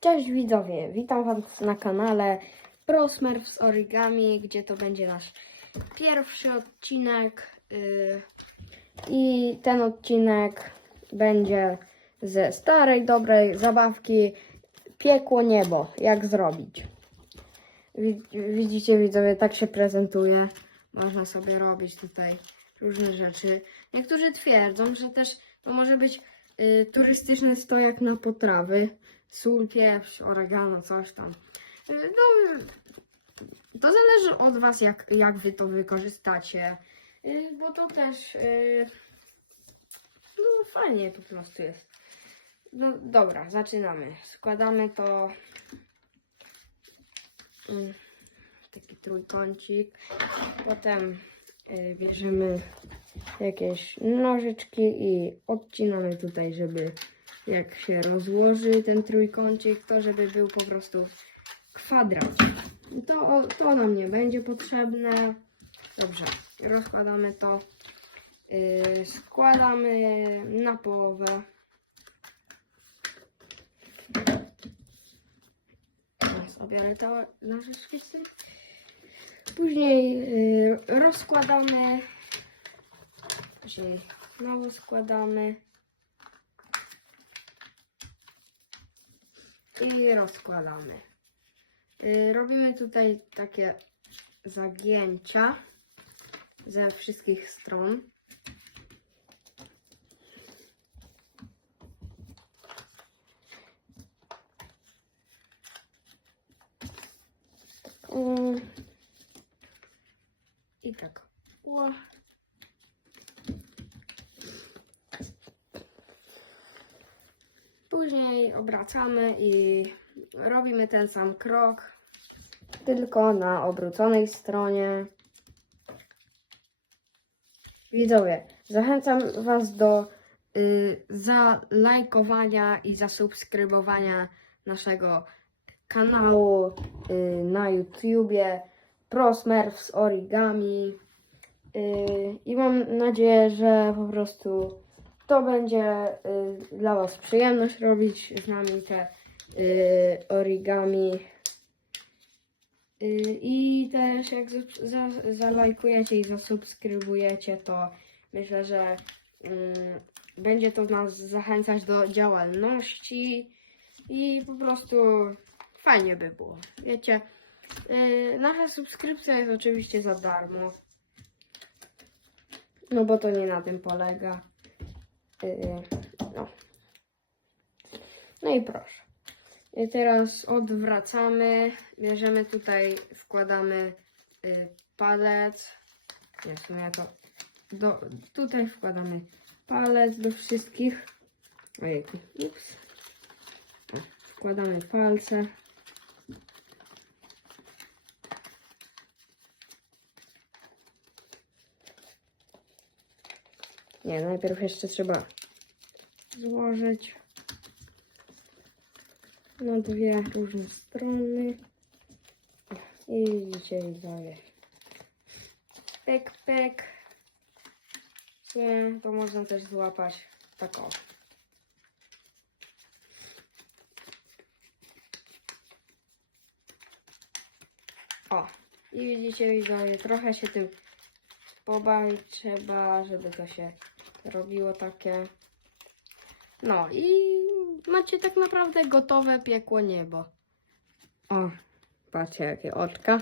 Cześć widzowie, witam Was na kanale ProSmurf z Origami, gdzie to będzie nasz pierwszy odcinek yy, i ten odcinek będzie ze starej, dobrej zabawki Piekło Niebo, jak zrobić. Wi- Widzicie widzowie, tak się prezentuje. Można sobie robić tutaj różne rzeczy. Niektórzy twierdzą, że też to może być y, turystyczny stojak na potrawy. Sól, pieprz, oregano, coś tam. Y, No, to zależy od Was, jak, jak Wy to wykorzystacie. Y, bo to też y, no, fajnie po prostu jest. No dobra, zaczynamy. Składamy to taki trójkącik. Potem y, bierzemy jakieś nożyczki i odcinamy tutaj, żeby jak się rozłoży ten trójkącik, to żeby był po prostu kwadrat. To, to nam nie będzie potrzebne. Dobrze, rozkładamy to. Yy, składamy na połowę. Teraz obiorę to z tym. Później yy, rozkładamy. Później znowu składamy. I rozkładamy. Yy, robimy tutaj takie zagięcia ze wszystkich stron. I tak. Obracamy i robimy ten sam krok, tylko na obróconej stronie. Widzowie, zachęcam Was do y, zalajkowania i zasubskrybowania naszego kanału y, na YouTubie ProSmurf z Origami. Y, I mam nadzieję, że po prostu to będzie y, dla Was przyjemność robić z nami te y, origami. Y, I też jak za- za- i zasubskrybujecie, to myślę, że mm, będzie to nas zachęcać do działalności i po prostu fajnie by było. Wiecie, y, nasza subskrypcja jest oczywiście za darmo. No bo to nie na tym polega. No. no i proszę. I teraz odwracamy. Bierzemy tutaj, wkładamy yy, palec. Nie, w sumie to. Do, tutaj wkładamy palec do wszystkich. Ojejku, ups. O, Wkładamy palce. Nie, najpierw jeszcze trzeba złożyć na dwie różne strony. I widzicie, widzowie. Pyk, pyk. W sumie to można też złapać tak o. O, i widzicie, widzowie, trochę się tym pobawić trzeba, żeby to się robiło takie. No i macie tak naprawdę gotowe piekło niebo. O, patrzcie jakie oczka.